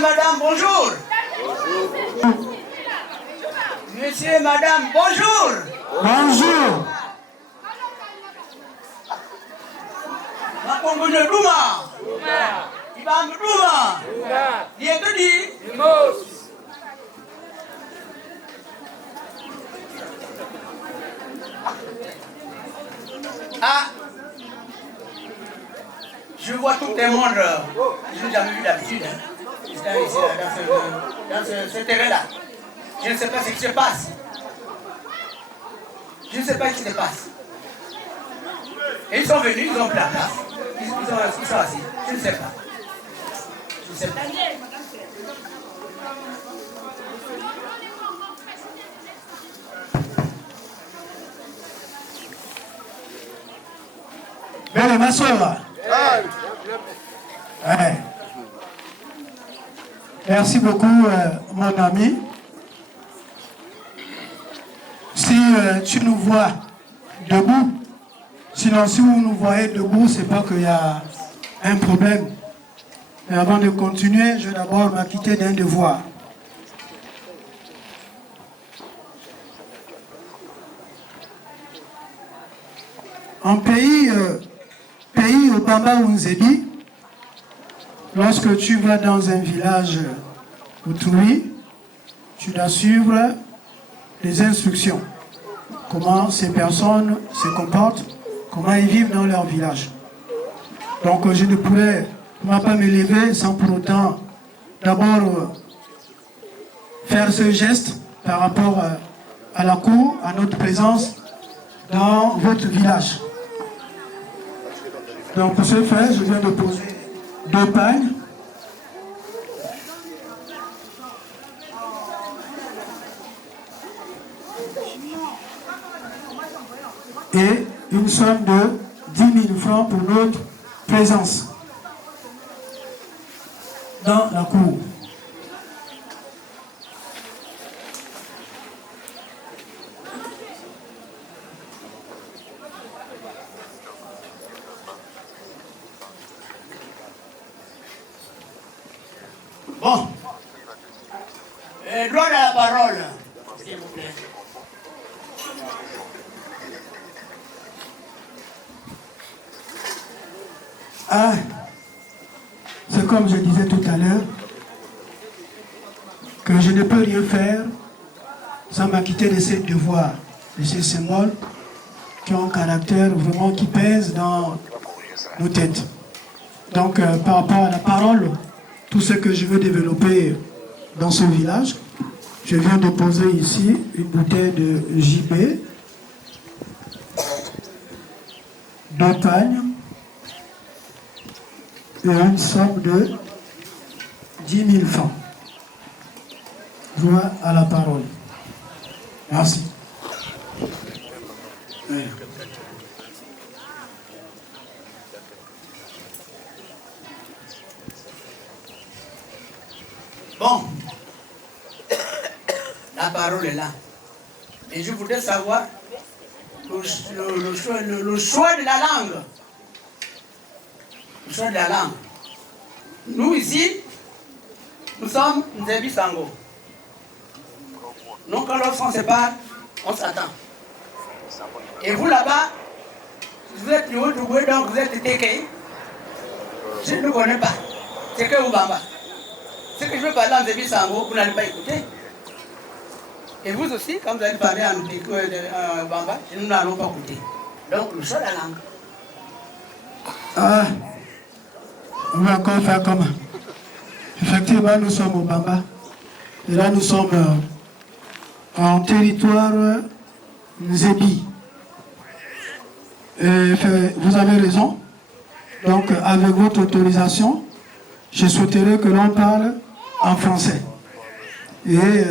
Madame, bonjour. Monsieur, madame, bonjour. Bonjour. Makongono Duma. Ibam Duma. Dietudi. Ah. Je vois tout le monde. Je n'ai jamais vu d'habitude. Ici, dans ce terrain-là. Je ne sais pas ce qui se passe. Je ne sais pas ce qui se passe. Et ils sont venus, ils ont pris la place. Ils sont assis. Je ne sais pas. Je ne sais pas. Belle ma soeur. Ouais. Merci beaucoup, mon ami. Si tu nous vois debout, sinon si vous nous voyez debout, c'est pas qu'il y a un problème. Mais avant de continuer, je vais d'abord m'acquitter d'un devoir. En pays au Bamba Unzebi, lorsque tu vas dans un village autrui, tu dois suivre les instructions. Comment ces personnes se comportent, comment ils vivent dans leur village. Donc je ne pourrais pas me lever sans pour autant d'abord faire ce geste par rapport à la cour, à notre présence dans votre village. Donc pour ce faire, je viens de poser 2 pagnes. Et une somme de 10 000 francs pour notre présence dans la cour. Bon. Droit à la parole, s'il vous plaît. Ah, c'est comme je disais tout à l'heure, que je ne peux rien faire sans m'acquitter de ces devoirs, de ces symboles qui ont un caractère vraiment qui pèse dans nos têtes. Donc, par rapport à la parole, tout ce que je veux développer dans ce village, je viens de poser ici une bouteille de JB, 2 pagnes, et une somme de 10 000 francs. Joie à la parole. Merci. Bon. La parole est là. Et je voudrais savoir le choix de la langue. Le choix de la langue. Nous ici, nous sommes Nzebi Sango. Donc quand lorsqu'on se parle, on s'attend. Et vous là-bas, vous êtes du Haut-Touboué, donc vous êtes Teke. Je ne connais pas. C'est que Oubamba. Ce que je veux parler en Nzebi Sango, vous n'allez pas écouter. Et vous aussi, quand vous allez parler en Bamba, nous n'allons pas écouter. Donc, le choix de la langue. Ah, on va encore faire comment? Effectivement, nous sommes au Bamba. Et là, nous sommes en territoire Nzebi. Et vous avez raison. Donc, avec votre autorisation, je souhaiterais que l'on parle en français. Et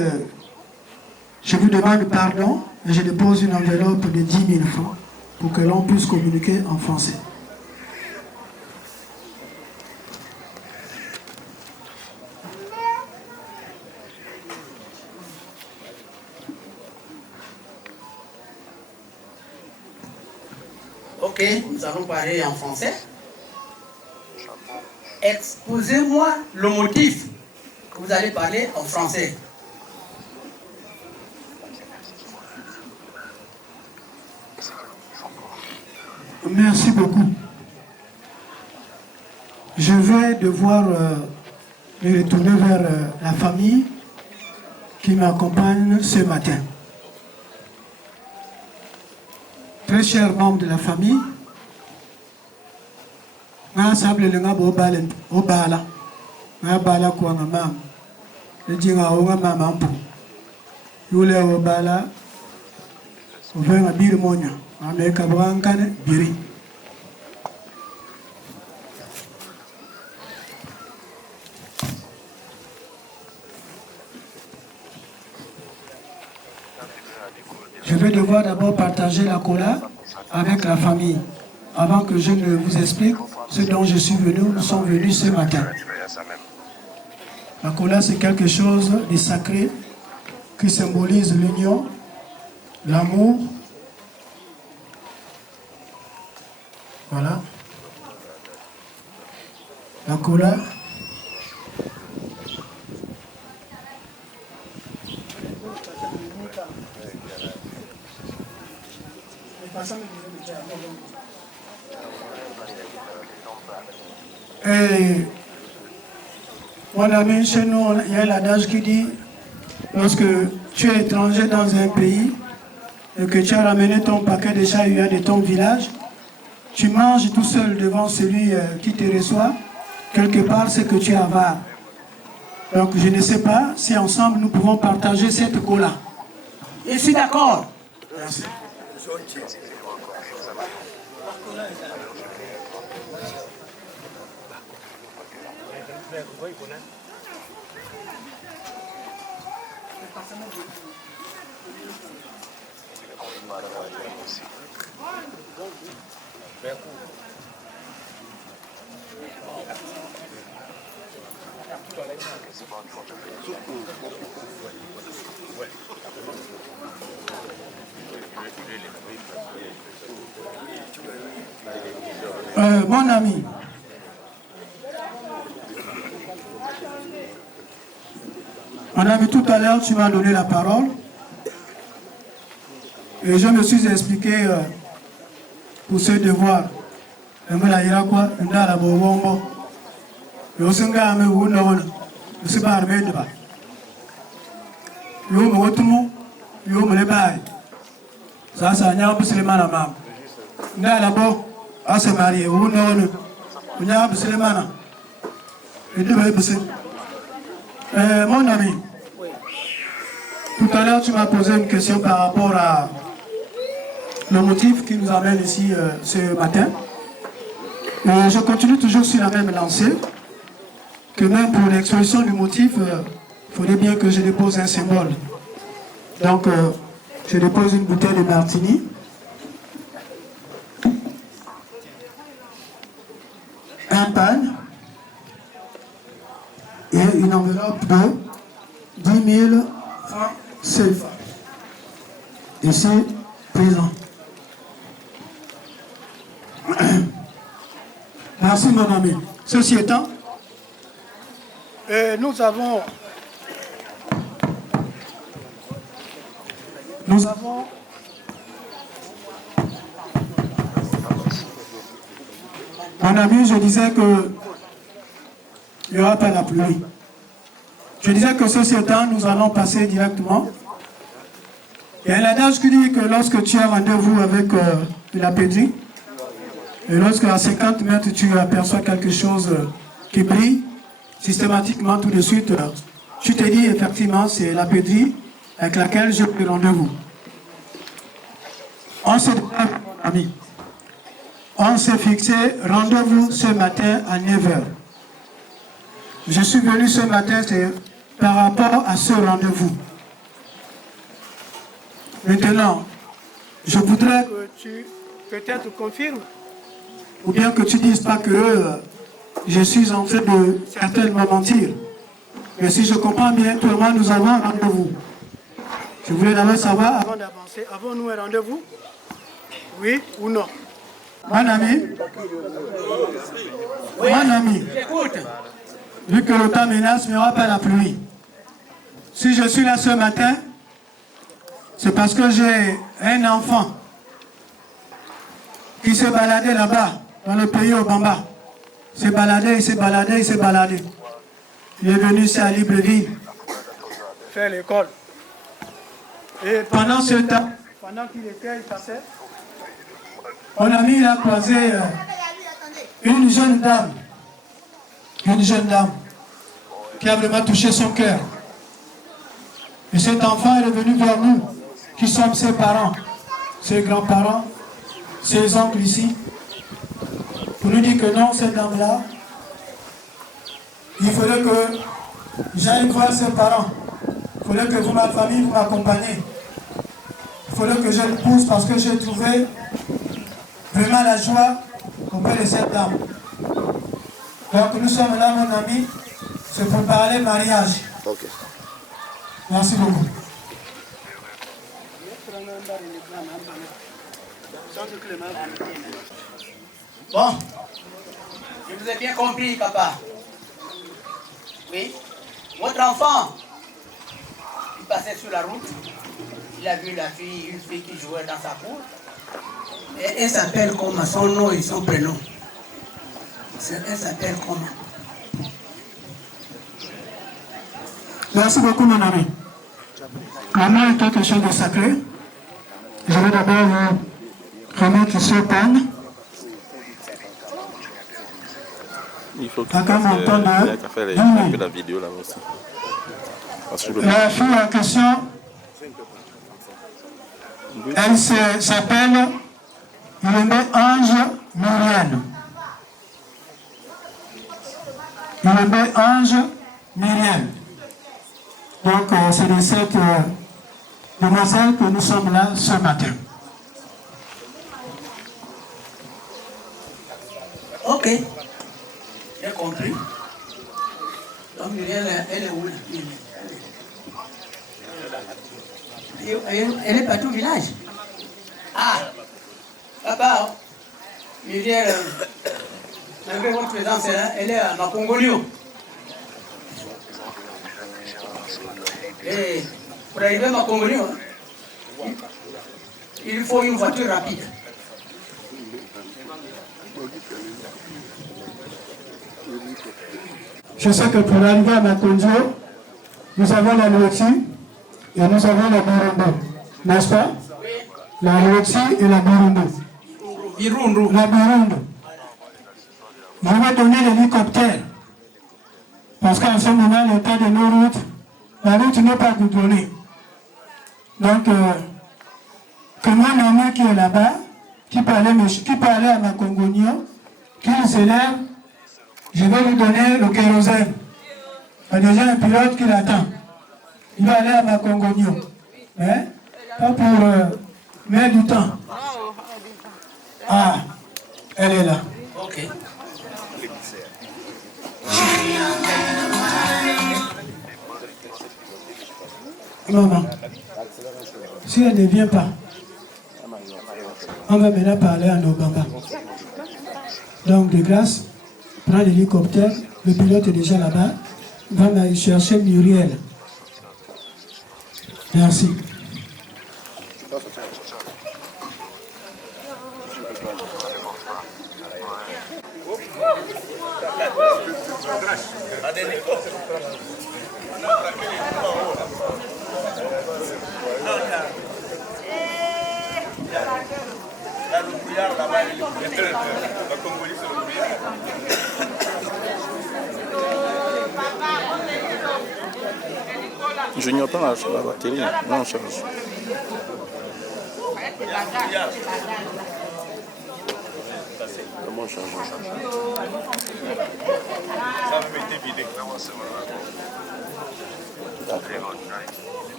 je vous demande pardon et je dépose une enveloppe de 10 000 francs pour que l'on puisse communiquer en français. Ok, nous allons parler en français. Exposez-moi le motif que vous allez parler en français. Merci beaucoup. Je vais devoir me retourner vers la famille qui m'accompagne ce matin. Très chers membres de la famille, nga sable le nga bo bala nga bala kwa nga mam le jinga o nga mama mpu yule o bala o venga biri monya ameka bwankane biri je vais devoir d'abord partager la cola avec la famille avant que je ne vous explique ce dont je suis venu, nous sommes venus ce matin. La cola, c'est quelque chose de sacré qui symbolise l'union, l'amour. Voilà. La cola. Et mon ami, chez nous, il y a l'adage qui dit, lorsque tu es étranger dans un pays et que tu as ramené ton paquet de chahua de ton village, tu manges tout seul devant celui qui te reçoit, quelque part c'est que tu es avare. Donc je ne sais pas si ensemble nous pouvons partager cette cola. Je suis d'accord. Merci. Mon ami, tout à l'heure, tu m'as donné la parole et je me suis expliqué pour ce devoir. Je me suis mon ami, tout à l'heure tu m'as posé une question par rapport à le motif qui nous amène ici ce matin. Et je continue toujours sur la même lancée, que même pour l'expression du motif, il faudrait bien que je dépose un symbole. Donc, je dépose une bouteille de martini. Un pan et une enveloppe de 10 000 francs CFA. ici présents. Merci mon ami. Ceci étant, nous avons mon ami, je disais que il n'y aura pas la pluie. Je disais que ceci étant, nous allons passer directement. Il y a un adage qui dit que lorsque tu as rendez-vous avec la pédrie, et lorsque à 50 mètres tu aperçois quelque chose qui brille, systématiquement tout de suite, tu te dis effectivement c'est la pédrie avec laquelle j'ai pris rendez-vous. On s'est dit, mon ami, on s'est fixé rendez-vous ce matin à 9h. Je suis venu ce matin, c'est par rapport à ce rendez-vous. Maintenant, je voudrais que tu peut-être confirmes, ou bien que tu ne dises pas que je suis en train de certainement mentir. Mais si je comprends bien, tout le monde, nous avons un rendez-vous. Je voulais d'abord savoir, avant d'avancer, avons-nous un rendez-vous? Oui ou non? Mon ami, vu que le temps menace, il n'y aura pas la pluie. Si je suis là ce matin, c'est parce que j'ai un enfant qui s'est baladé là-bas, dans le pays au Bamba. Il s'est baladé, il s'est baladé, il s'est baladé. Il est venu ici à Libreville faire l'école. Et pendant ce temps, pendant qu'il était, il passait, mon ami il a croisé une jeune dame qui a vraiment touché son cœur. Et cet enfant est venu vers nous, qui sommes ses parents, ses grands-parents, ses oncles ici, pour nous dire que non, cette dame-là, il fallait que j'aille voir ses parents. Il fallait que vous, ma famille, vous m'accompagnez. Il fallait que je le pousse parce que j'ai trouvé vraiment la joie auprès de cette dame. Donc nous sommes là, mon ami, c'est pour parler mariage. Okay. Merci beaucoup. Bon, je vous ai bien compris, papa. Oui, votre enfant, il passait sur la route, il a vu une fille qui jouait dans sa cour. Et elle s'appelle comment? Son nom et son prénom. Elle s'appelle comment? Merci beaucoup, mon ami. L'amour est quelque chose de sacré. Je vais d'abord vous remettre ce pan. Il faut qu'il y ait qu'à faire la vidéo là aussi. La fille en question, elle s'appelle Irene Ange Myriam. Irene Ange Myriam. Donc c'est de cette demoiselle que nous sommes là ce matin. Ok. J'ai compris. Donc Myriam, elle est où là? Elle est partout au village. Ah, papa, Myriam, malgré votre présence là, elle est à Makongolio. Et pour arriver à Makongolio, il faut une voiture rapide. Je sais que pour arriver à Makongolio, nous avons la Lotti et nous avons la Birundo, n'est-ce pas? La Lotti et la Birundo. La Birundo. Je vais donner l'hélicoptère. Parce qu'en ce moment, l'état de nos routes, la route n'est pas goudronnée. Donc, que mon ami qui est là-bas, qui parlait à Makongolio, qu'il s'élève, je vais lui donner le kérosène. Il y a déjà un pilote qui l'attend. Il va aller à Makongolio. Hein? Pas pour mettre du temps. Ah, elle est là. Ok. Maman, si elle ne vient pas, On va maintenant parler en Obamba. Donc, de grâce, prends l'hélicoptère, le pilote est déjà là-bas, va aller chercher Muriel. Merci. Je n'y entends la batterie, non, on charge. Comment on charge?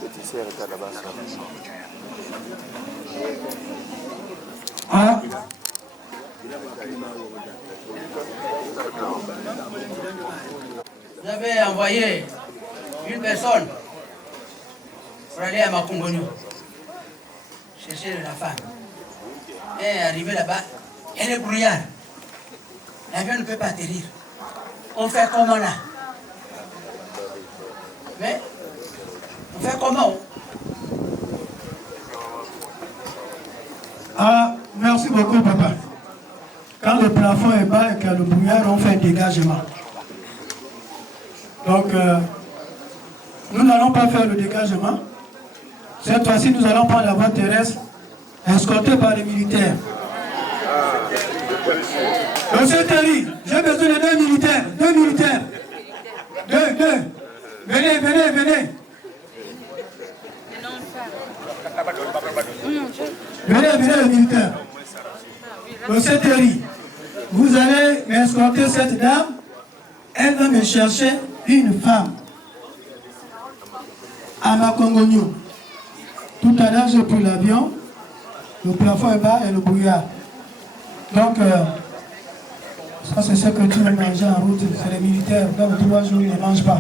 Petit cerf est là-bas. Ah. Vous avez envoyé une personne pour aller à Makongogno chercher la femme. Elle est arrivée là-bas, elle est brouillard. L'avion ne peut pas atterrir. On fait comment là? Mais on fait comment? Ah, merci beaucoup, papa. Quand le plafond est bas et qu'il y a le brouillard, on fait un dégagement. Donc, nous n'allons pas faire le dégagement. Cette fois-ci, nous allons prendre la voie terrestre, escortée par les militaires. Monsieur Terry, j'ai besoin de deux militaires. Deux. Venez. Venez, les militaires. Monsieur Terry, vous allez escorter cette dame. Elle va me chercher une femme à Makongogno. Tout à l'heure, j'ai pris l'avion. Le plafond est bas et le brouillard. Donc, ça c'est ce que tu veux manger en route. C'est les militaires. Dans 3 jours, ils ne mangent pas.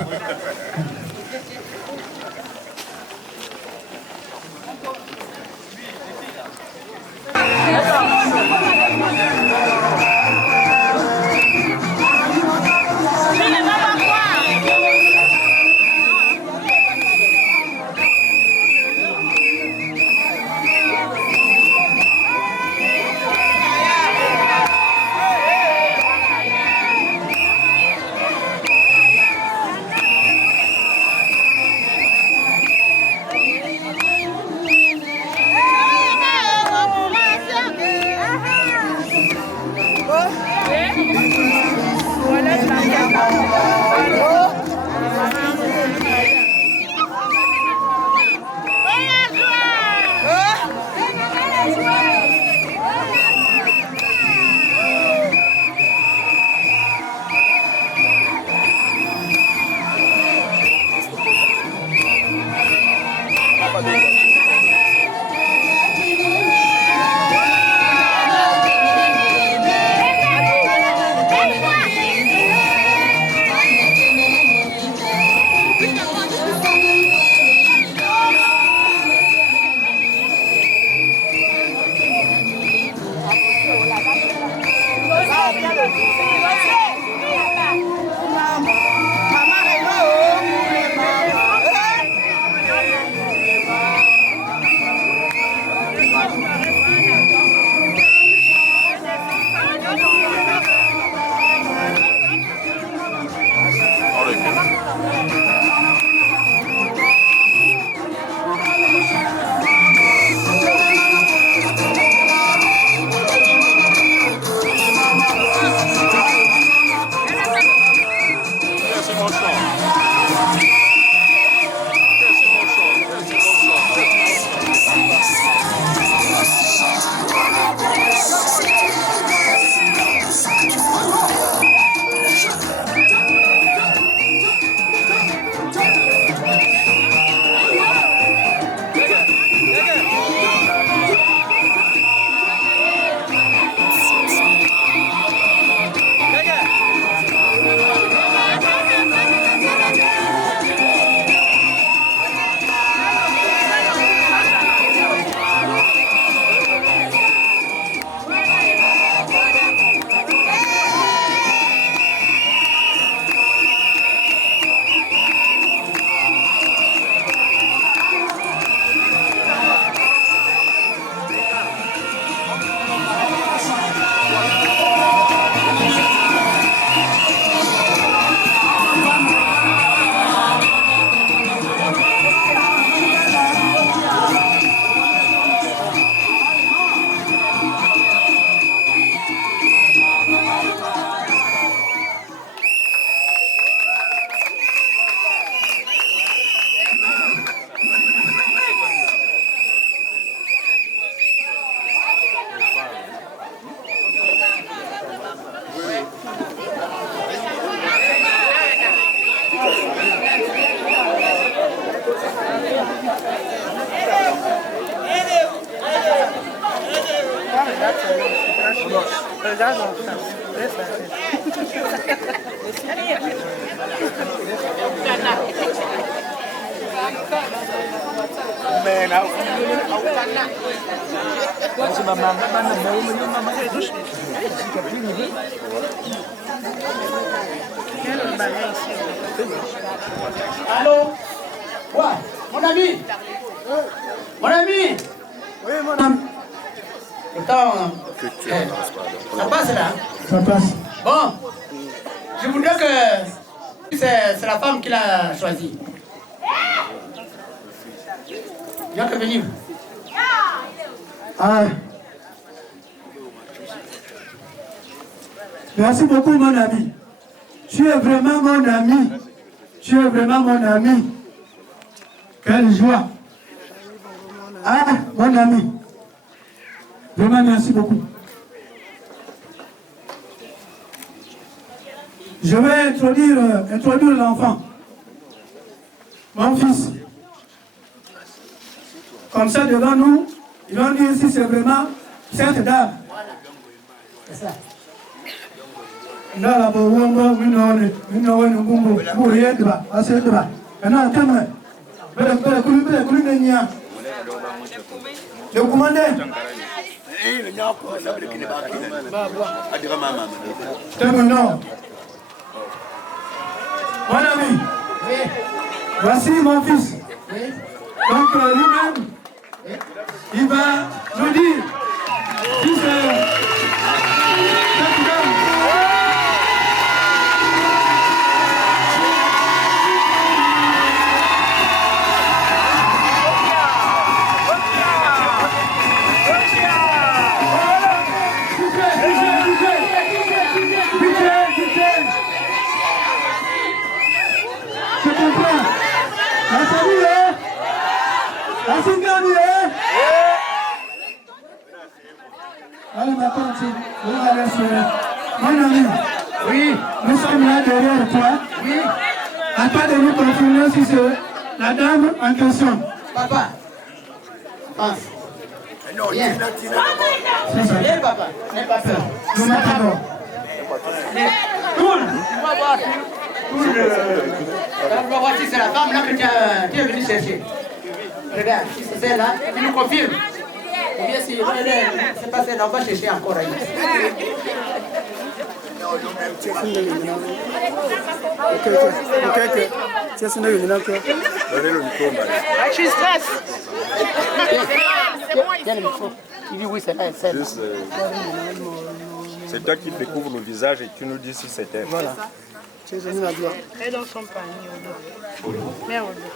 Regarde l'enfant. Laisse la tête. Allô? Ouais, mon ami? Mon ami? Oui, mon ami. Pourtant, ça passe là? Ça passe. Bon, je voudrais que c'est la femme qui l'a choisi. Viens que venir. Ah. Merci beaucoup, mon ami. Tu es vraiment mon ami. Tu es vraiment mon ami. Quelle joie. Ah, mon ami. Vraiment, merci beaucoup. Je vais introduire l'enfant. Mon fils. Comme ça, devant nous, ils vont dire si c'est vraiment cette dame. C'est ça. Là, le commandant. Mon ami, voici mon fils. Donc lui-même, il va nous dire si c'est cette dame. Allez, ma tante, vous allez sourire. Mon ami, oui, nous sommes là derrière toi. Oui. À toi de nous confirmer si c'est la dame en question. Papa, pense. Viens. C'est ça. Viens, papa, n'aie pas peur. Nous m'attendons. Tourne. On va voir si c'est la femme là que tu es venu chercher. Regarde, si c'est celle-là, tu nous confirmes. Ou bien si c'est pas celle-là, on va chercher encore ailleurs. Je suis stressée. Tiens le micro. Il dit oui, c'est là, c'est là. C'est toi qui découvres le visage et tu nous dis si c'est elle. Voilà. Tu es venu la gloire. Elle dans son panier au dos. Mets au dos.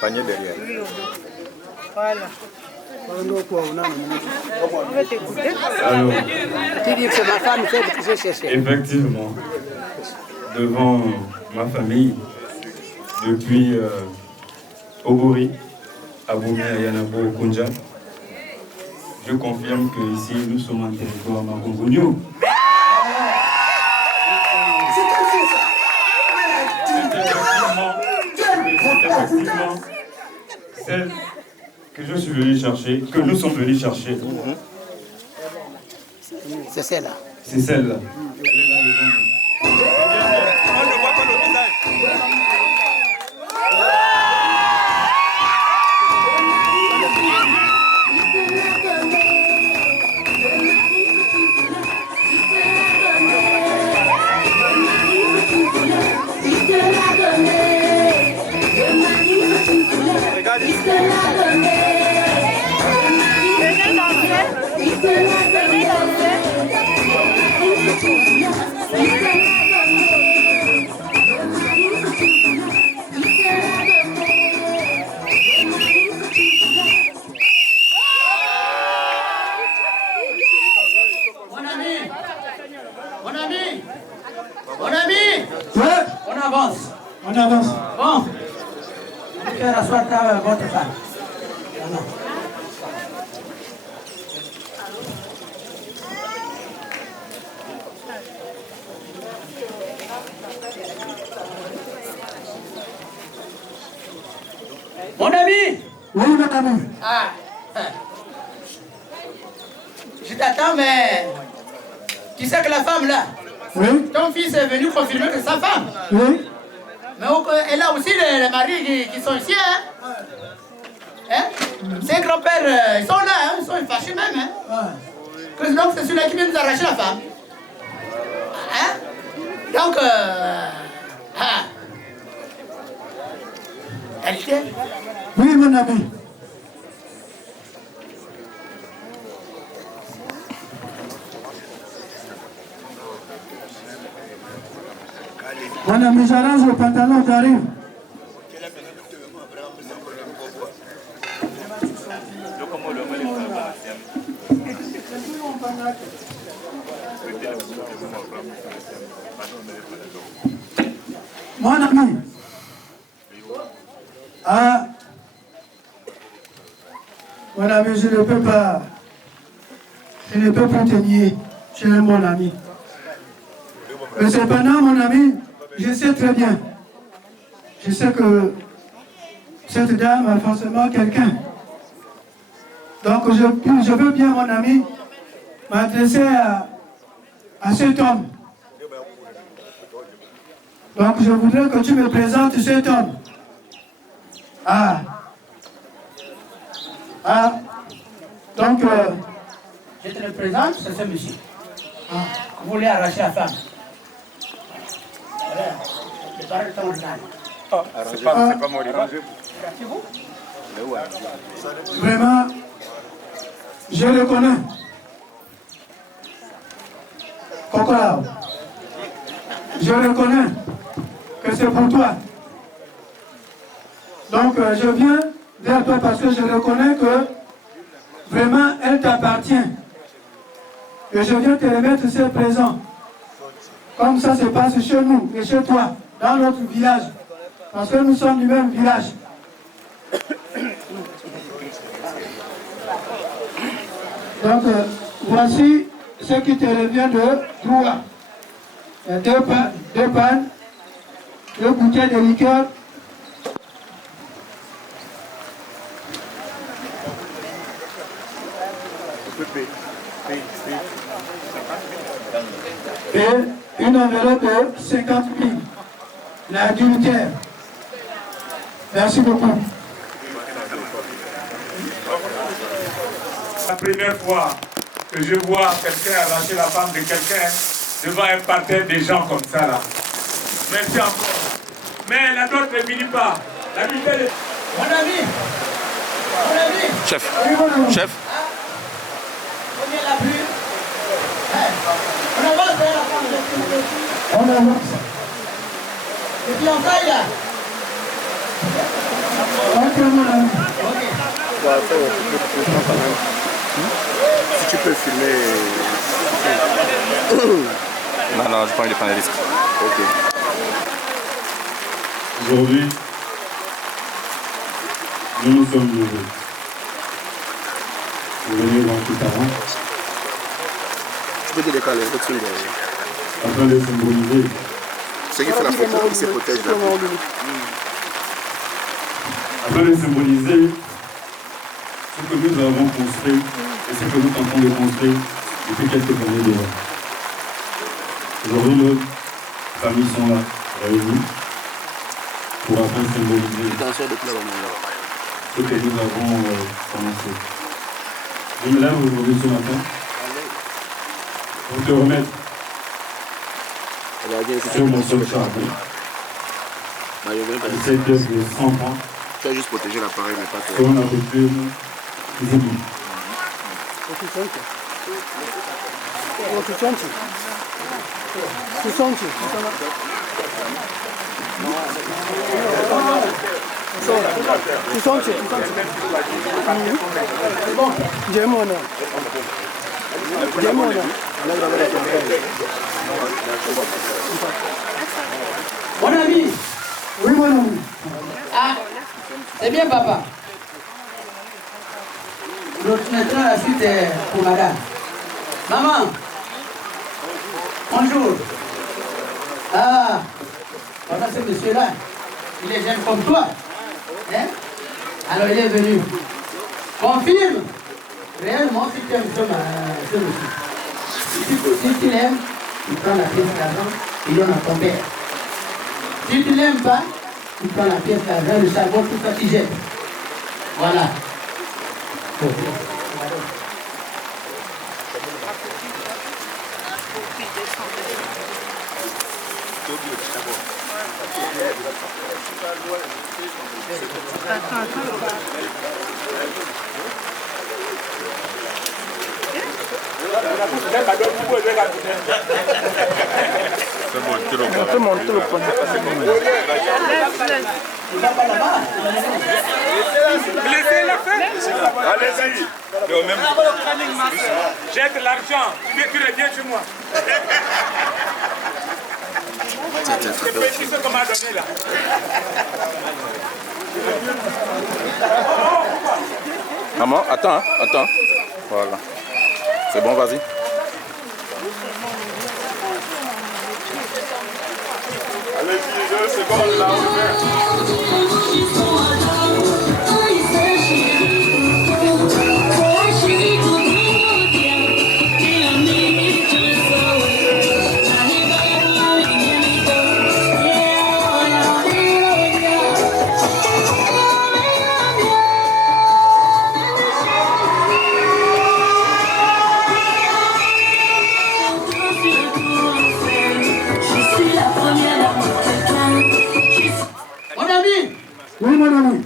Panier derrière. Oui, au dos. Voilà. On va t'écouter. Alors, Tu dis que c'est ma femme, c'est que je cherche. effectivement, devant ma famille, depuis Ogori, Aboumi, Ayanabo, Kunja, je confirme qu'ici, nous sommes en territoire Magongonio. Effectivement, celle que je suis venu chercher, que nous sommes venus chercher, C'est celle-là. c'est celle-là. On ne voit pas le visage. On avance. Bon. Vous pouvez rasseoir votre femme. Voilà. Mon ami. Oui, mon ami. Ah. t'attends, mais tu sais que la femme là, Oui. ton fils est venu confirmer que c'est sa femme. Oui. Mais elle a aussi les maris qui sont ici. Hein? Ses grands-pères, ils sont là, hein? Ils sont fâchés même. Hein? Donc c'est celui-là qui vient nous arracher la femme. Hein? Donc, elle était. Oui, mon ami. Mon ami, j'arrange le pantalon, j'arrive. Mon ami. Ah. Mon ami, je ne peux pas te nier. Tu es mon ami. Mais cependant, mon ami, je sais très bien. Je sais que cette dame a forcément quelqu'un. Donc je veux bien, mon ami, m'adresser à cet homme. Donc je voudrais que tu me présentes cet homme. Ah. Donc, je te le présente, c'est ce monsieur. Vous voulez arracher la femme. Voilà. C'est pas le temps de l'âne. C'est pas moi, vraiment, je le connais. Cocolao. Je reconnais que c'est pour toi. Donc, je viens vers toi parce que je reconnais que vraiment, elle t'appartient. Et je viens te remettre ce présent. Comme ça se passe chez nous et chez toi, dans notre village. Parce que nous sommes du même village. Donc, voici ce qui te revient de droit. Deux pannes, deux bouteilles de liqueur. Et une enveloppe de 50 000. La dignitaire. Merci beaucoup. La première fois que je vois quelqu'un arracher la femme de quelqu'un devant un parterre de gens comme ça là. Merci encore. Mais la note ne finit pas. La vitesse est... Mon ami. Mon ami. Chef. Chef. Combien la pluie? On avance vers la femme. On avance. Et puis on taille là. Ok, mon ami. Si tu peux filmer. Non, je pas envie de prendre des risques. Ok. Aujourd'hui, nous sommes heureux. Vous venez dans tout avant. Tu peux te décaler, retourne. Afin de symboliser. Ce qui fait la photo, il se protège là. Afin de symboliser ce que nous avons construit et ce que nous tentons de construire depuis quelques années déjà. Aujourd'hui, nos familles sont là, réunies, pour afin de symboliser ce que nous avons commencé. Je me lève aujourd'hui ce matin pour te remettre sur mon sol charbon cette œuvre de 100 ans. Tu as juste protégé l'appareil, mais pas toi. Selon la coutume des Zébou. Mon ami. Oui, mon ami. Ah, c'est bien, papa. Maintenant, la suite est pour madame. Maman. Bonjour. Ah, voilà ce monsieur-là. Il est jeune comme toi. Hein? Alors, il est venu. Confirme Réellement, si tu aimes ce monsieur, si tu l'aimes, tu prends la pièce d'argent, tu donnes à ton père. Si tu ne l'aimes pas, tu prends la pièce d'argent, le charbon, tout ça, tu jettes. Voilà. Tout le monde, tout le monde. Laissez-la faire. Allez-y. Jette l'argent. Tu reviens chez moi. C'est petit ce qu'on m'a donné là. Maman, attends, hein, attends. Voilà. C'est bon, vas-y. Allez-y, 2 secondes là,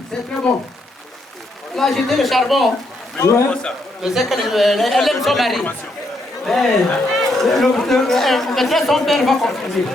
c'est très bon. On a jeté le charbon. Je sais qu'elle aime son mari. Maintenant, son père va contribuer.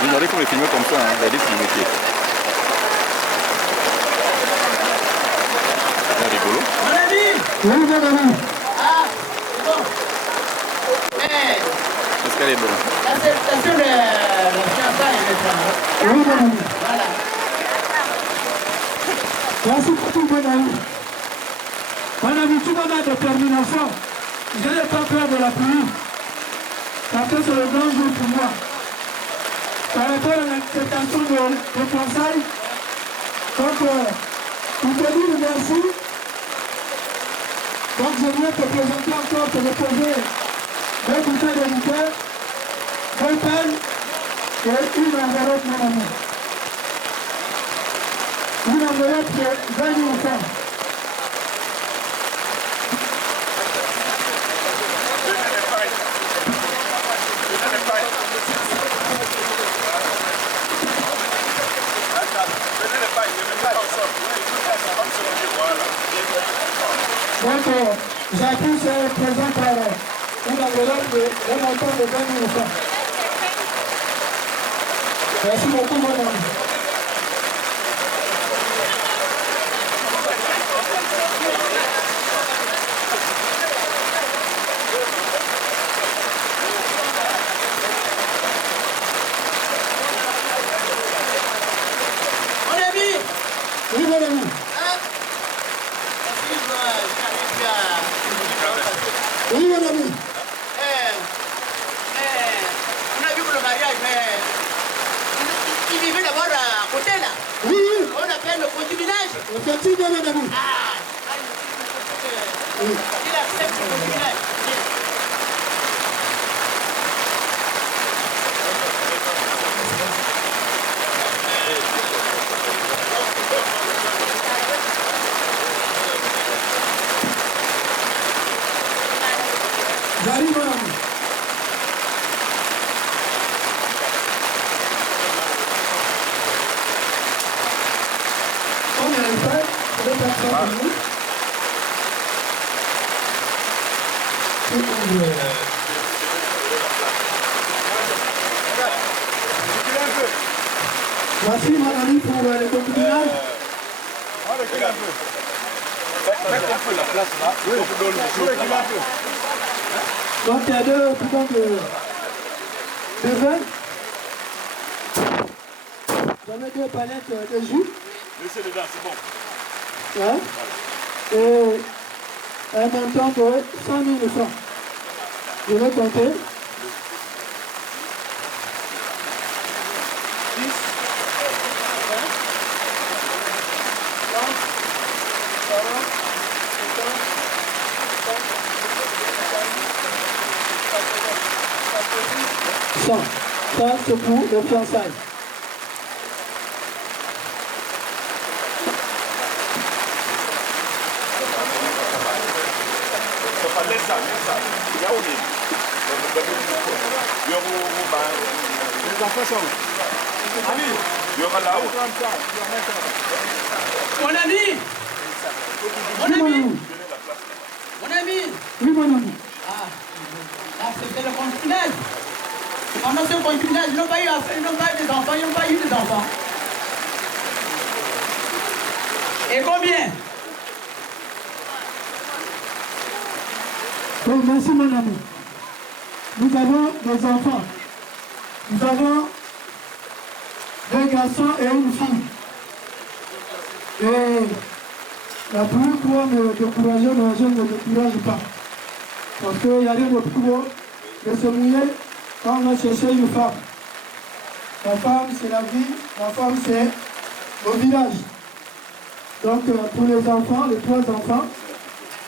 Vous n'aurez qu'on les filmer comme ça, hein, regardez ce qu'il mettait. C'est rigolo. Mon ami! Oui, mon ami. Ah, c'est bon. Est-ce qu'elle est bonne? L'acceptation de la fiançaille est maintenant. Oui, mon ami. Voilà. Merci beaucoup, mon ami. Mon ami, tu m'as de détermination. Je n'ai pas peur de la pluie. Parce que c'est le grand jour pour moi. Par rapport à l'acceptation de fiançailles, donc, on te dit merci. Donc, je viens te présenter encore, te déposer 2 bouteilles de liqueur, 2 pelles et une enveloppe, mon ami. Une enveloppe de 20 000 francs. Donc, j'accuse présent par une enveloppe de montant de 20 000 francs. Merci beaucoup, mon ami. Mon ami! Oui, mon ami. Oui, mon ami. On a vu pour le mariage, mais il vivait d'abord Continue bien debout. Il accepte le concubinage. J'arrive, mon ami. On est fait, je vais faire ça pour vous. Voici mon ami pour le concubinage. Mettez un peu la place là. Donc il y a deux boutons de vin. J'en ai deux palettes de jus. Laissez dedans, c'est bon. Hein? Et un montant de 100 000 francs. Je vais compter. 10, 20, 30, 40, 50, 100. Ça, c'est pour le fiançailles. Laisse ça. Il y a où les enfants sont. Ali, il y aura là-haut. Mon ami. Oui, mon ami. Ah, là, c'était le concubinage. Pendant ce concubinage, ils n'ont pas eu des enfants, ils n'ont pas eu des enfants. Et combien? Oui, merci mon ami. Nous avons des enfants. Nous avons deux garçons et une fille. Et la pluie pour me décourager, mais je ne me décourage pas. Parce qu'il y a rien de plus beau de se mouiller quand on va chercher une femme. La femme, c'est la vie. La femme, c'est le village. Donc, pour les enfants, les trois enfants,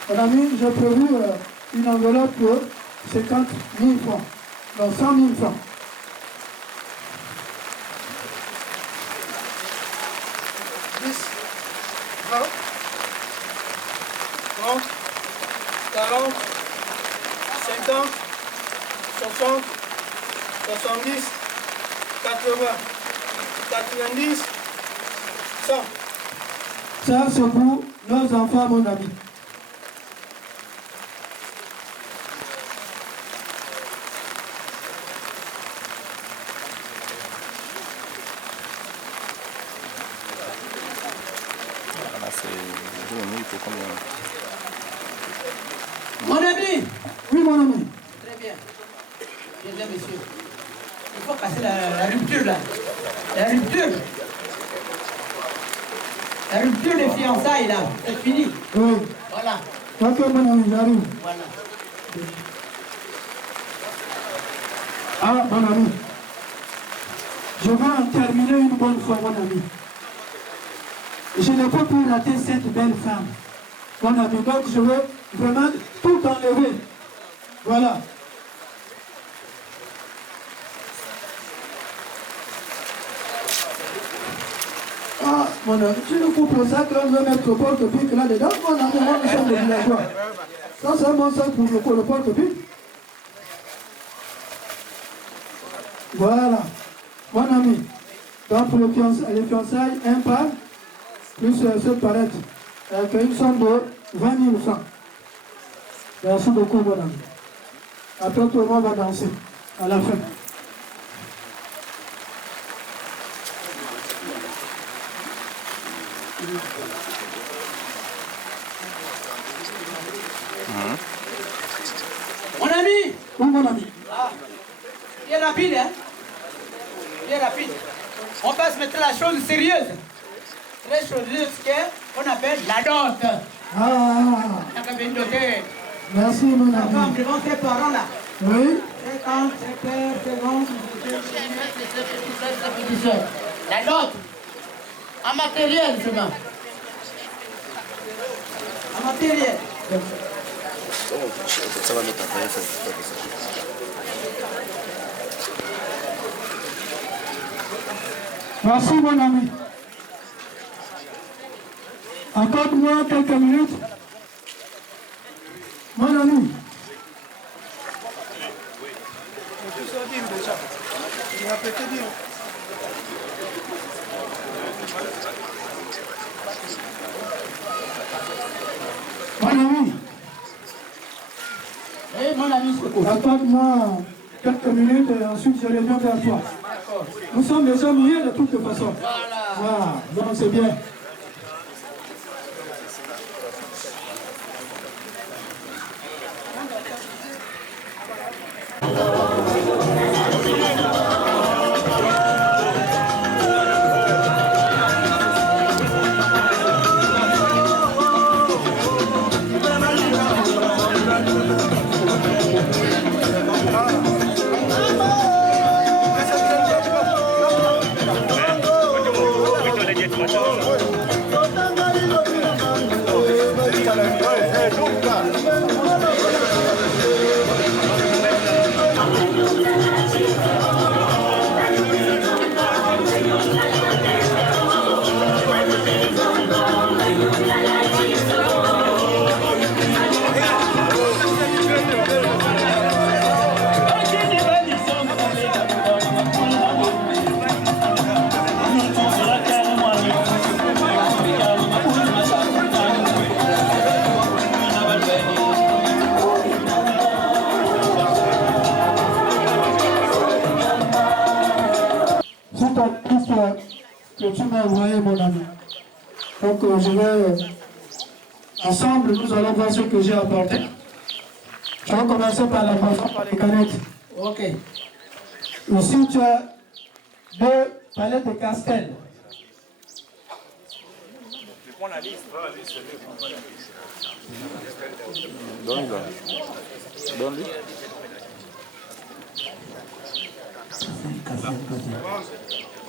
mon ami, j'ai prévu une enveloppe de 50 000 francs. Donc 100 000 francs. « 10, 20, 30, 40, 50, 60, 70, 80, 90, 100. Ça, c'est pour nos enfants, mon ami. Mon ami. Oui, mon ami. Très bien. Bien, monsieur. Il faut passer la rupture là. La rupture. La rupture des fiançailles là. C'est fini. Oui. Voilà. Ok, mon ami, j'arrive. Voilà. Ah, mon ami. Je vais en terminer une bonne fois, mon ami. Je ne peux plus rater cette belle femme. Mon ami, donc je veux vraiment tout enlever. Voilà. Ah, mon ami, tu nous coupes ça que l'on veut mettre le porte-pique là-dedans. Mon ami, moi, nous sommes des villageois. Ça, c'est mon sac pour le porte-pique. Voilà. Mon ami. Donc, pour les fiançailles, un par, plus cette palette, avec une somme de 20 000 francs. Merci beaucoup, mon ami. Après, tout le monde va danser à la fin. Mon ami. Oui, mon ami. Ah. Il est rapide, hein? Il est rapide. On passe maintenant à la chose sérieuse. Très sérieuse, qu'on appelle la dot. Ah, La cabine dotée. merci, mon La femme ami. devant ses parents là. Oui. 50, 50, 50, la dot. En matériel seulement. En matériel. Ça va mettre après, ça. Merci mon ami. Accorde-moi quelques minutes. Mon ami. Mon ami. Eh, mon ami, accorde-moi quelques minutes et ensuite je reviens vers toi. Nous sommes déjà mouillés de toutes les façons. Voilà, donc c'est bien. Que tu m'as envoyé, mon ami. Donc, je vais... ensemble, nous allons voir ce que j'ai apporté. Je vais commencer par la façon, par les canettes. Ok. Ici, tu as 2 palettes de Castel. Donne-lui.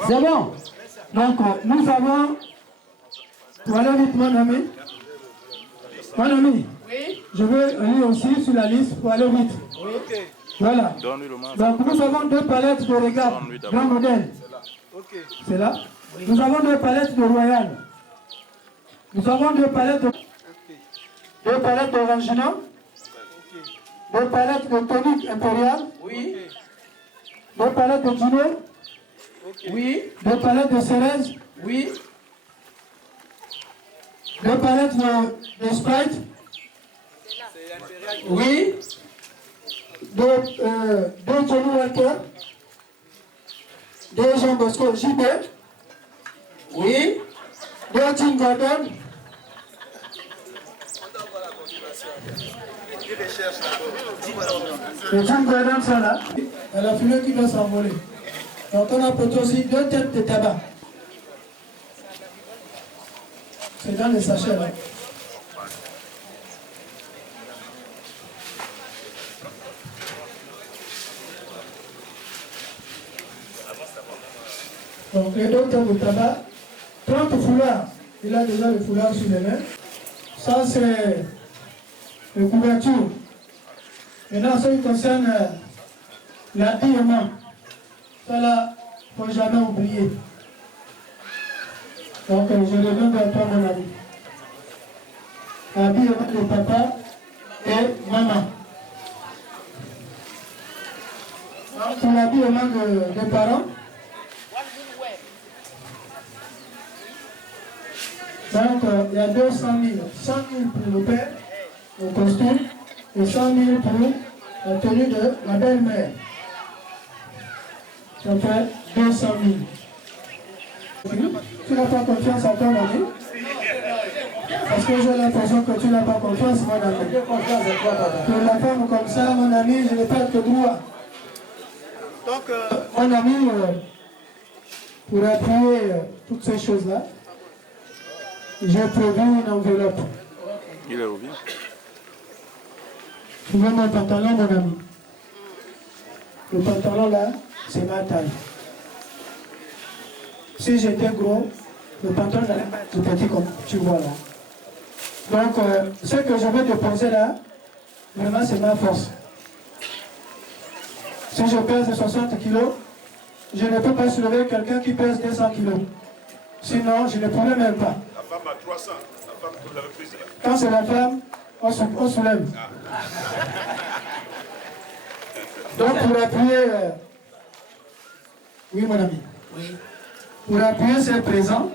C'est bon. Donc, nous avons... Pour aller vite, mon ami. Mon ami. Oui. Je veux aller aussi sur la liste pour aller vite. Oui. Ok. Voilà. Donc, nous avons 2 palettes de regard. Grand modèle. C'est là. Oui. Nous avons 2 palettes de Royal. Nous avons 2 palettes de... 2 palettes d'Orangina. 2 palettes de tonique impérial. Oui. 2 palettes de Gino. Oui. 2 palettes de Cérèse. Oui. 2 palettes de Sprite. Oui. 2 Johnny Walker. 2 Jean Bosco JB. Oui. 2 Tim Gordon. Les Tim Gordon sont là. Il y a la fumée qui va s'envoler. Donc on a plutôt aussi 2 têtes de tabac. C'est dans les sachets là. Donc les 2 têtes de tabac. 30 foulards. Il a déjà le foulard sur les mains. Ça c'est les couvertures. Maintenant, ce qui concerne l'habillement, ça là, il ne faut jamais oublier. Donc, je reviens vers toi, mon ami. L'habillement de papa et maman. Donc, pour l'habillement des parents, donc, il y a 200 000. 100 000 pour le père, le costume, et 100 000 pour la tenue de la belle-mère. Ça fait 200 000. Tu n'as pas confiance en ton ami? Parce que j'ai l'impression que tu n'as pas confiance, mon ami. Pour la femme comme ça, mon ami, je n'ai pas de droit. Donc, mon ami, pour appuyer toutes ces choses-là, j'ai prévu une enveloppe. Il est au vide. Tu vois mon pantalon, mon ami. Le pantalon là, c'est ma taille. Si j'étais gros, le pantalon là, c'est petit comme tu vois là. Donc, ce que je vais déposer là, vraiment, c'est ma force. Si je pèse 60 kilos, je ne peux pas soulever quelqu'un qui pèse 200 kilos. Sinon, je ne pourrais même pas. La femme a 300. La femme, vous l'avez prise là. Quand c'est la femme, on soulève. Donc, pour appuyer... Oui, mon ami. Oui. Pour appuyer ces présents,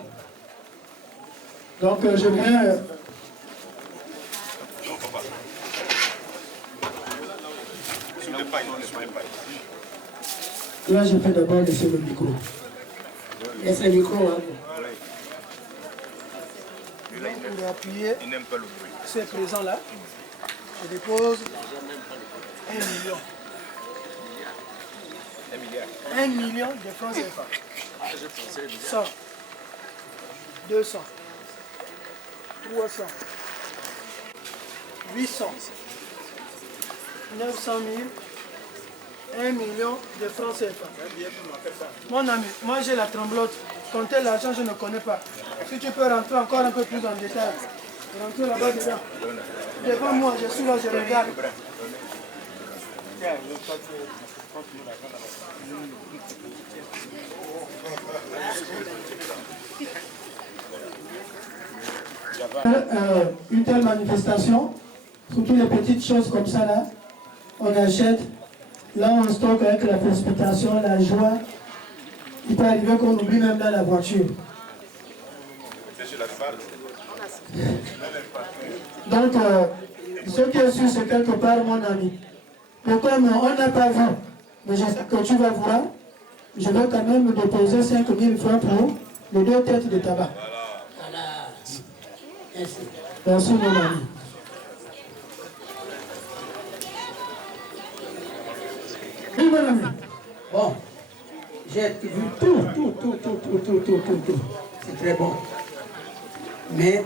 donc je viens... Non, papa. Sur les pailles, sur les pailles. Là, je peux d'abord laisser le micro. Laisse le micro. Hein. Pour appuyer Il n'aime pas le bruit. ces présents-là, je dépose 1 million. 1 milliard. 1 million de francs CFA. 100, 200, 300, 800, 900 000, 1 million de francs CFA. Mon ami, moi j'ai la tremblote. Compter l'argent, je ne connais pas. Si tu peux rentrer encore un peu plus en détail, rentrer là-bas dedans. Devant moi, je suis là, je regarde. Une telle manifestation, surtout les petites choses comme ça là, on achète, là on stocke avec la précipitation, la joie. Il peut arriver qu'on oublie même dans la voiture. Donc, ce qui est sûr, c'est quelque part, mon ami. Mais comme on n'a pas vu, mais je sais que tu vas voir, je vais quand même déposer 5 000 francs pour les 2 têtes de tabac. Voilà. Merci. Merci, mon ami. Oui, mon ami. Bon. J'ai vu tout. C'est très bon. Mais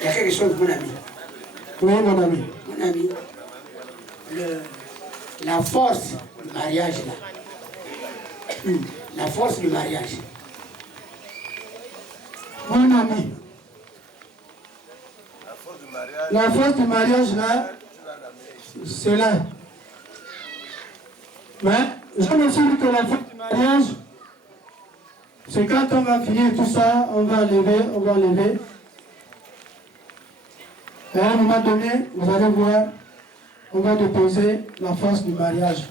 il y a quelque chose, mon ami. Oui, mon ami. Mon ami, la force du mariage là. La force du mariage. Mon ami. La force du mariage là, c'est là. Mais je me suis dit que la force du mariage, c'est quand on va finir tout ça, on va enlever. Et à un moment donné, vous allez voir, on va déposer la force du mariage.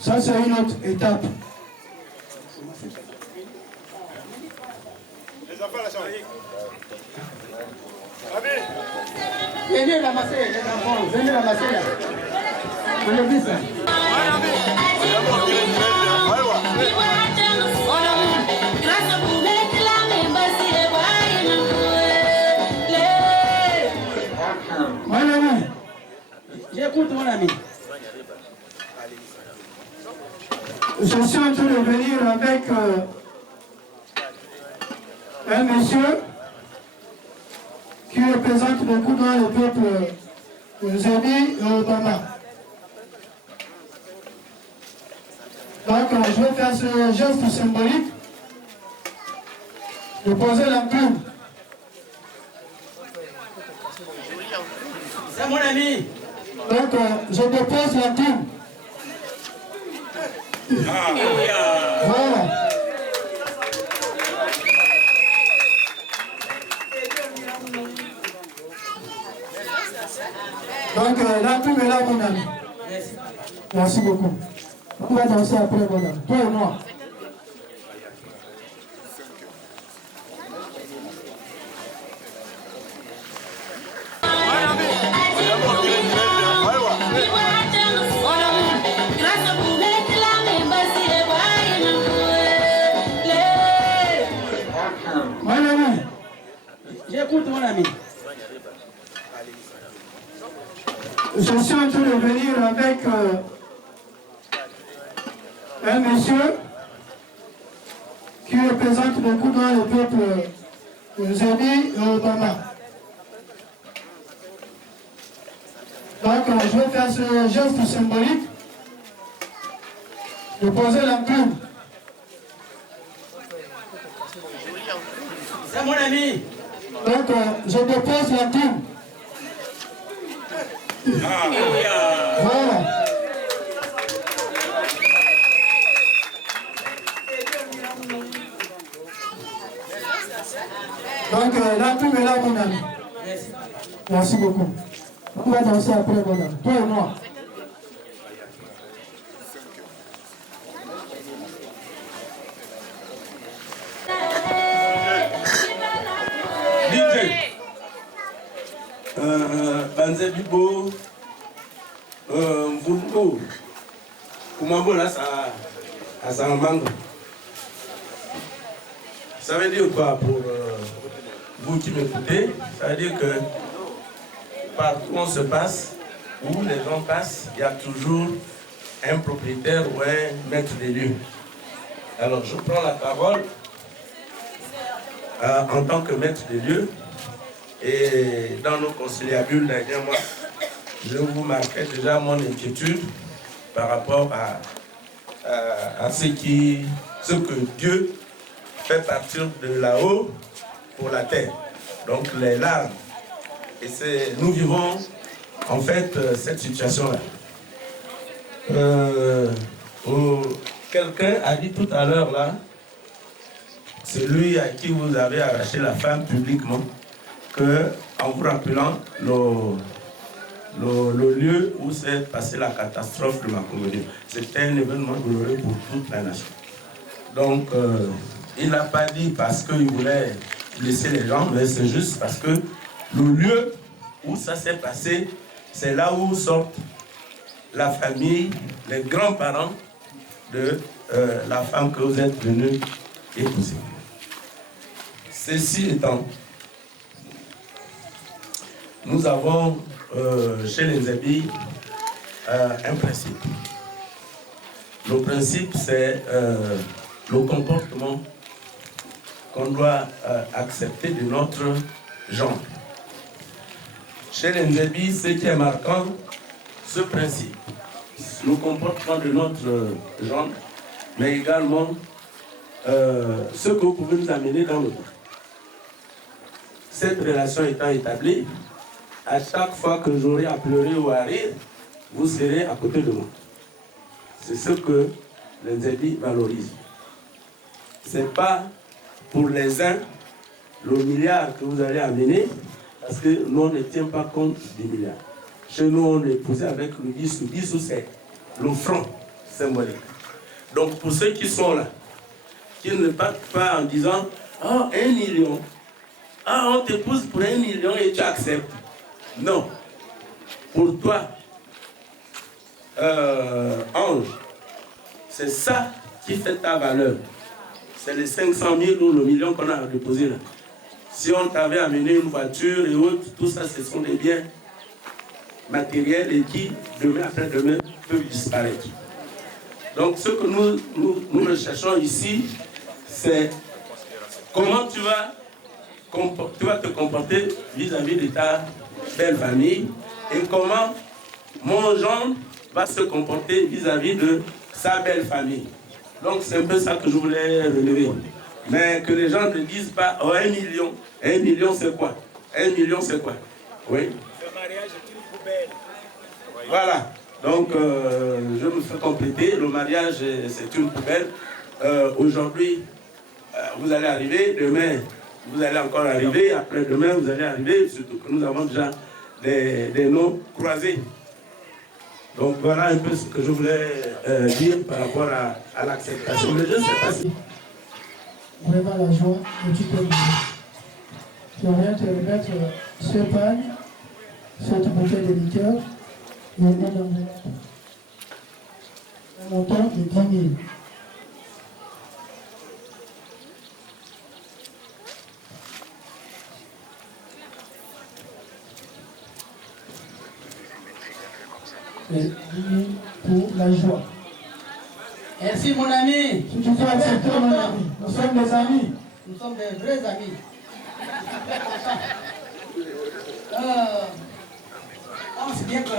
Ça, c'est une autre étape. Les enfants, la chambre. Venez ramasser les enfants, venez ramasser là. On a vu ça. Mon ami, j'écoute mon ami. je suis en train de venir avec un monsieur qui représente beaucoup dans le peuple Zébi et Obama. Donc je vais faire ce geste symbolique de poser la plume. C'est mon ami. Donc je dépose la plume. Voilà. Donc la plume est là, mon ami. Merci beaucoup. On va danser après, mon ami. Toi et moi. Mon ami. J'écoute mon ami. Je suis en train de venir avec un monsieur qui représente beaucoup dans le peuple Zébi et Obama. Donc je vais faire ce geste symbolique de poser la plume. C'est mon ami. Donc, je dépose la tour. Voilà. Donc, la tour est là, mon ami. Merci beaucoup. On va danser après, mon ami. Toi et moi. Banze Bibo, Mvungo, Kumambo là, ça en manque. Ça veut dire quoi pour vous qui m'écoutez? Ça veut dire que partout où on se passe, où les gens passent, il y a toujours un propriétaire ou un maître des lieux. Alors je prends la parole en tant que maître des lieux. Et dans nos conciliabules derniers mois, je vous marquais déjà mon inquiétude par rapport à ce que Dieu fait partir de là-haut pour la terre. Donc les larmes. Et nous vivons en fait cette situation-là. Quelqu'un a dit tout à l'heure là, celui à qui vous avez arraché la femme publiquement, en vous rappelant le lieu où s'est passée la catastrophe de Macoumoudio. C'était un événement douloureux pour toute la nation. Donc, il n'a pas dit parce qu'il voulait blesser les gens, mais c'est juste parce que le lieu où ça s'est passé, c'est là où sortent la famille, les grands-parents de la femme que vous êtes venu épouser. Ceci étant, nous avons chez les Nzebi un principe. Le principe, c'est le comportement qu'on doit accepter de notre genre. Chez les Nzebi, ce qui est marquant, ce principe, le comportement de notre genre, mais également ce que vous pouvez nous amener dans le temps. Cette relation étant établie, à chaque fois que j'aurai à pleurer ou à rire, vous serez à côté de moi. C'est ce que les Nzebi valorisent. Ce n'est pas pour les uns le milliard que vous allez amener, parce que nous, on ne tient pas compte des milliards. Chez nous, on est posé avec le 10 ou 10 ou 7, le franc symbolique. Donc, pour ceux qui sont là, qui ne partent pas en disant « Oh, 1 million, ah, on t'épouse pour 1 million et tu acceptes. » Non. Pour toi, ange, c'est ça qui fait ta valeur. C'est les 500 000 ou le million qu'on a déposé là. Si on t'avait amené une voiture et autres, tout ça, ce sont des biens matériels et qui, demain après-demain, peuvent disparaître. Donc, ce que nous recherchons ici, c'est comment tu vas te comporter vis-à-vis de ta belle famille et comment mon gendre va se comporter vis-à-vis de sa belle famille. Donc c'est un peu ça que je voulais relever. Mais que les gens ne disent pas oh, 1 million. 1 million c'est quoi? 1 million c'est quoi? Oui. Le mariage est une poubelle. Voilà. Donc je me fais compléter. Le mariage c'est une poubelle. Aujourd'hui vous allez arriver. Demain vous allez encore arriver. Après-demain vous allez arriver. Surtout que nous avons déjà des noms croisés. Donc voilà un peu ce que je voulais dire par rapport à l'acceptation. Mais je ne sais pas si... Vraiment la joie que tu peux vivre. Je viens te remettre ce pain, cette bouteille de liqueur, et un montant de 10 000. Et 10 000 pour la joie. Merci mon ami. Si tu peux accepter mon ami, nous sommes des amis. Nous sommes des vrais amis. C'est bien que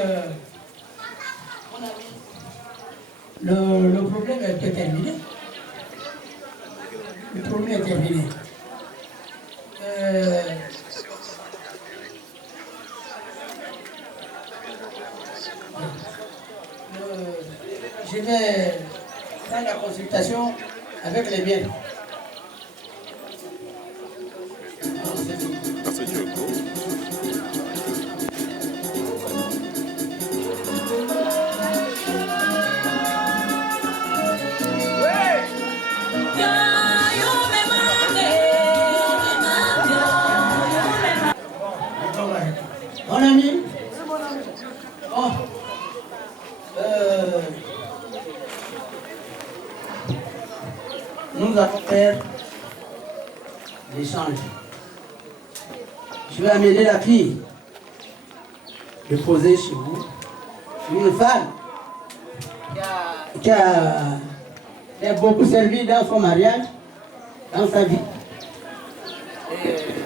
le problème est terminé. Le problème est terminé. vais faire la consultation avec les miennes. Mon ami, bon, nous allons faire l'échange. Je vais amener la fille de poser chez vous. Une femme qui a beaucoup servi dans son mariage, dans sa vie.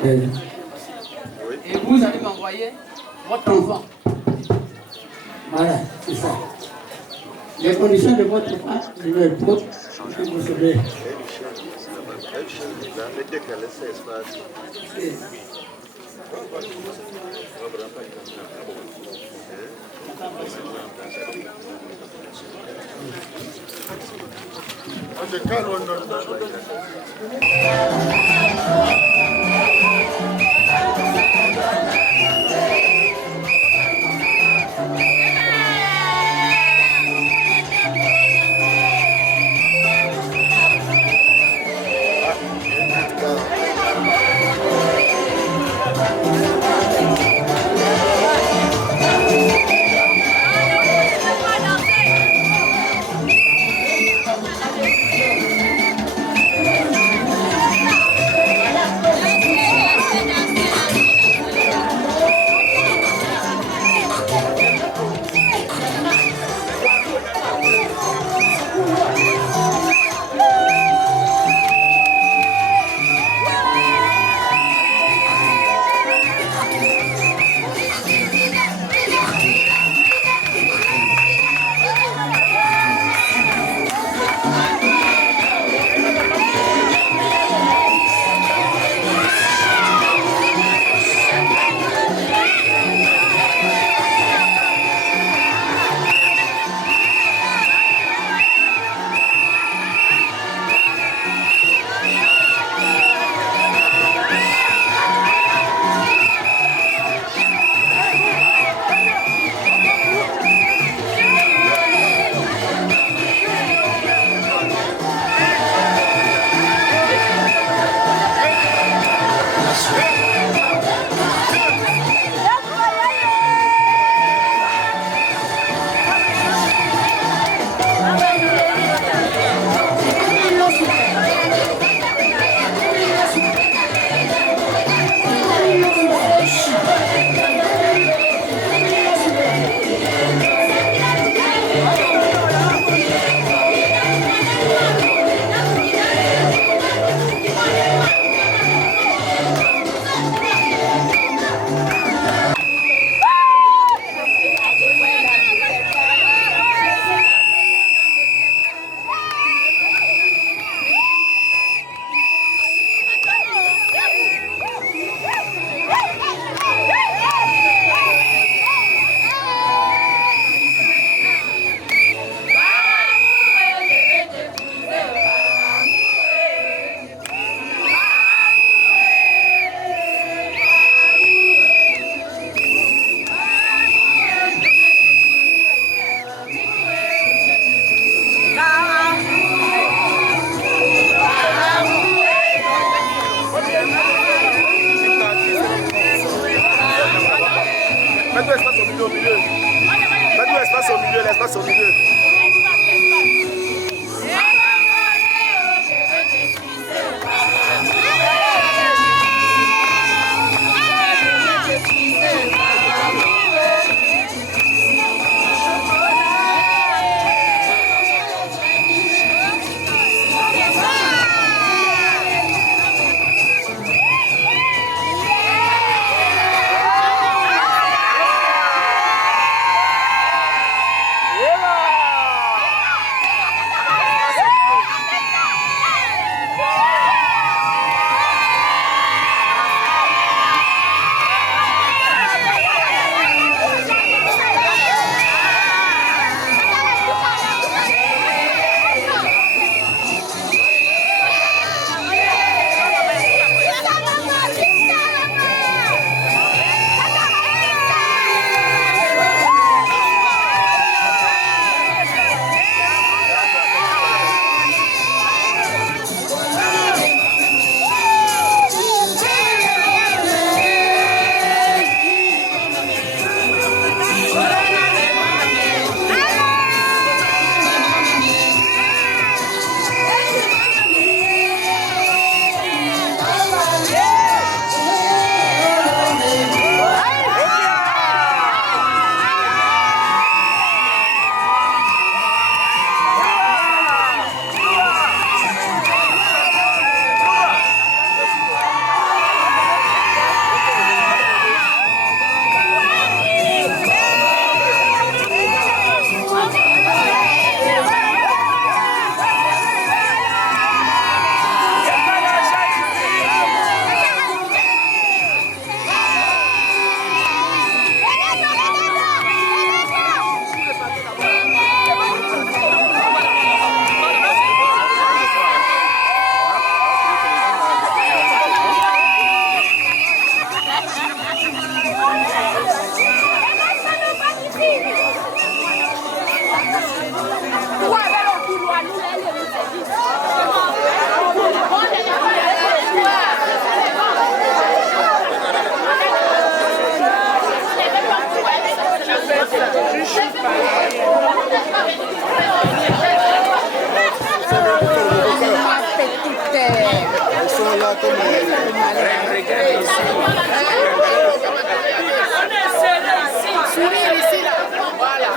Et vous allez m'envoyer votre enfant. Voilà, c'est ça. Les conditions de votre enfant, je vais vous sauver. Mets-toi l'espace au milieu, au milieu. Mets-toi l'espace au milieu, l'espace au milieu. Yeah! Ils sont là comme sourire ici là. Voilà.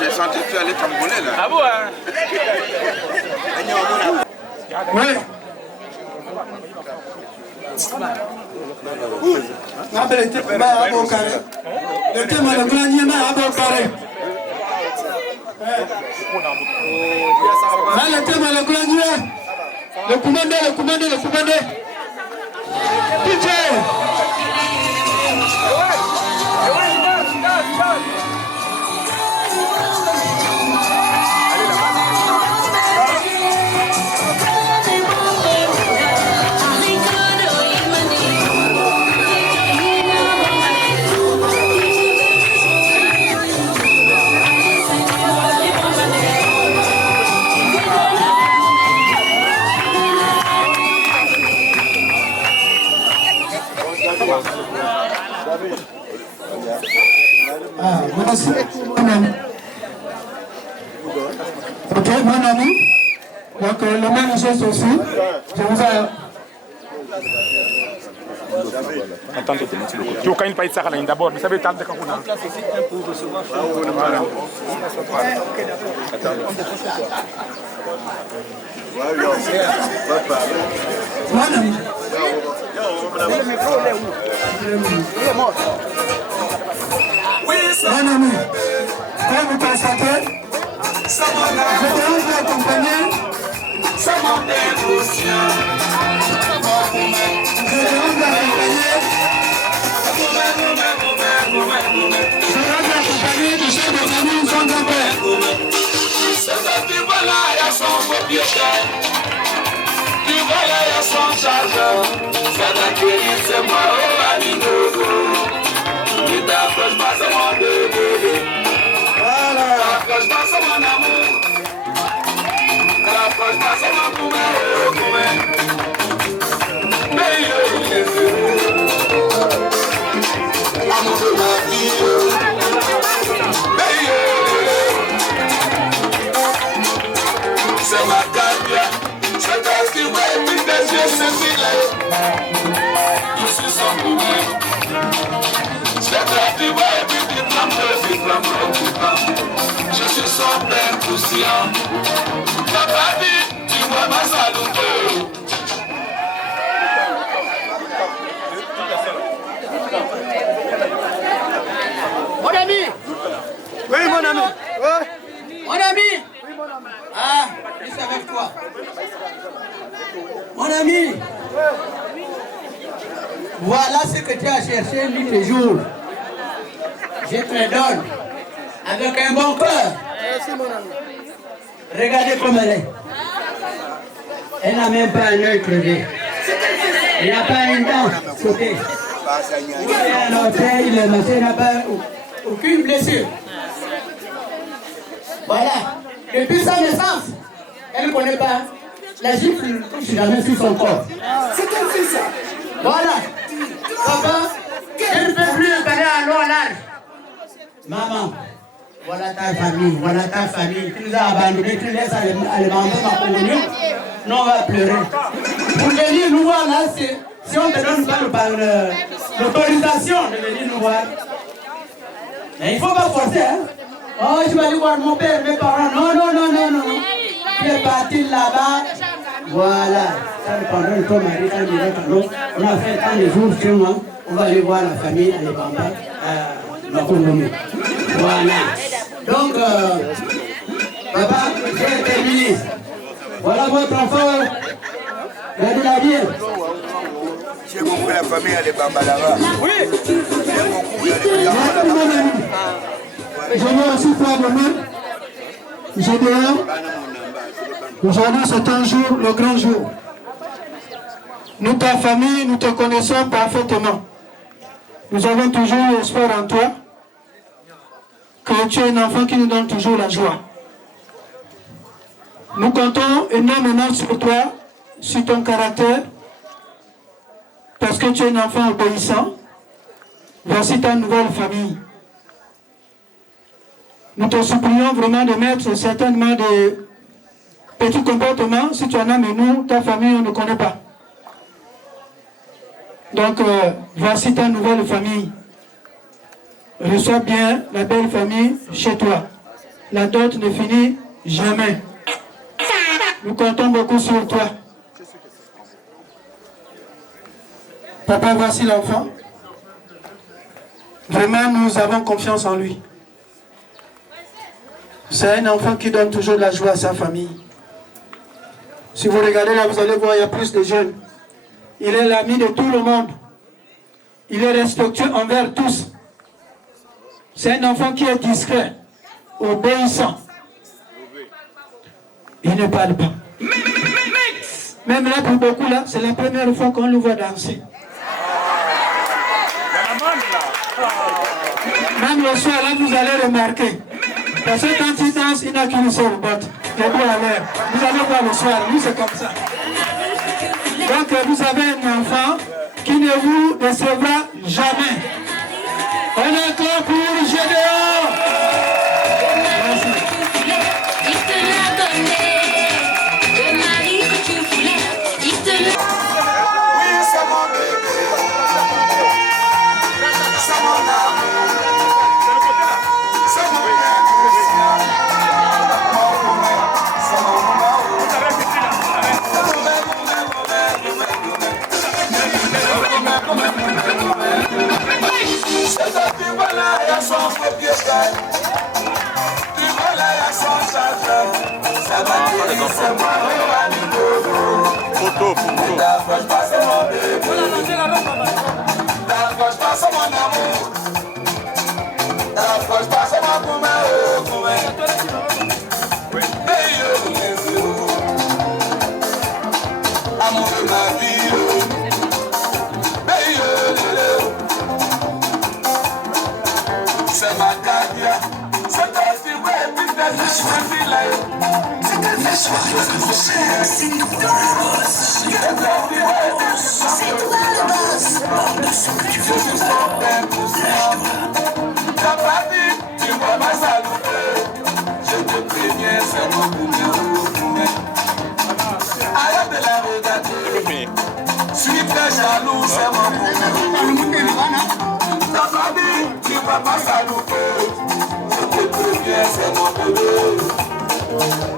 J'ai senti que tu allais tamponner là. Ah bon hein? Oui. Le thème est le grenier, mais à bon carré. Le thème est le grenier. Le commandé. DJ. Ah, merci, mon ami. Ok, mon ami. Donc, le même geste aussi. Je vous ai... Attendez, tu as une paille de d'abord, mais ça veut dire que vous avez un pour recevoir. Mon ami. Mon ami, quand vous constatez, je vais vous accompagner. Je vais vous accompagner du chef de famille son grand-père. C'est ma carrière, c'est parce que ouais, puis des yeux se filent. Je suis son boulet. C'est parce que ouais, puis des flammes. Je suis son père conscient. Papa dit, tu vois ma salute. Mon ami. Oui, mon ami. Ouais. Mon ami. Ah, je suis avec toi. Mon ami, voilà ce que tu as cherché nuit et jour. Je te le donne avec un bon cœur. Merci, mon ami. Regardez comme elle est. Elle n'a même pas un œil crevé. Il n'y a pas une dent sautée. Il y a un orteil, le machin n'a pas aucune blessure. Voilà. Depuis sa naissance, elle ne connaît pas. La gifle ne touche jamais sur son corps. C'est comme ça. Voilà. Papa, elle ne peut plus parler à l'eau à l'âge. Maman, voilà ta famille, Tu nous as abandonnés, tu laisses aller manger ma communion. Nous, on va pleurer. Pour venir nous voir là, si on ne te donne pas l'autorisation de venir nous voir. Mais il ne faut pas forcer, hein. Oh, je vais aller voir mon père, mes parents. Non. Tu es parti là-bas. Voilà. Ça dépendra de ton mari, quand il dirait que non. On a fait tant de jours chez moi. On va aller voir la famille à Lebamba, à Makongomi. Voilà. Donc, papa, j'ai terminé. Voilà votre enfant. Regardez la vie. J'ai compris la famille à Lebamba là-bas. Oui. J'ai compris à Lebamba là-bas. Je vais aussi faire de main. Je dehors. Aujourd'hui, c'est un jour, le grand jour. Nous, ta famille, nous te connaissons parfaitement. Nous avons toujours l'espoir en toi, que tu es un enfant qui nous donne toujours la joie. Nous comptons énormément sur toi, sur ton caractère, parce que tu es un enfant obéissant. Voici ta nouvelle famille. Nous te supplions vraiment de mettre certainement des petits comportements, si tu en as, mais nous, ta famille, on ne connaît pas. Donc, voici ta nouvelle famille. Reçois bien la belle famille chez toi. La dot ne finit jamais. Nous comptons beaucoup sur toi. Papa, voici l'enfant. Vraiment, nous avons confiance en lui. C'est un enfant qui donne toujours de la joie à sa famille. Si vous regardez là, vous allez voir, il y a plus de jeunes. Il est l'ami de tout le monde. Il est respectueux envers tous. C'est un enfant qui est discret, obéissant. Il ne parle pas. Même là, pour beaucoup, là, c'est la première fois qu'on le voit danser. Même le soir, là, vous allez remarquer. Parce que quand il danse, il n'a qu'une seule botte. Les doigts à l'air. Vous allez voir le soir, lui, c'est comme ça. Donc, vous avez un enfant qui ne vous décevra jamais. On est encore pour Gédéon. Merci. Il te l'a donné, le mari que tu voulais, il te l'a. Oui, c'est mon bébé, c'est mon amour, c'est mon bébé, c'est mon c'est toi qui vois là, il y a son pied gagne. Tu vois là, il y a son chagrin. Ça va dire, c'est moi, on va lui photo. T'approches pas, c'est mon bébé. T'approches pas, c'est mon amour. T'approches pas, c'est mon coumé. Amour de ma vie. C'est ma carrière, c'est toi qui veux vivre des choses là. C'est ta soirée de concert, c'est toi le boss. C'est toi le boss. Bande de son que tu veux. Je suis t'as pas dit, tu vas pas saluer. Je te préviens, c'est mon coumé. Arrête de la regarder. Suis très jaloux, c'est mon coumé. T'as pas dit, tu vas pas saluer. Je te préviens, c'est mon bébé.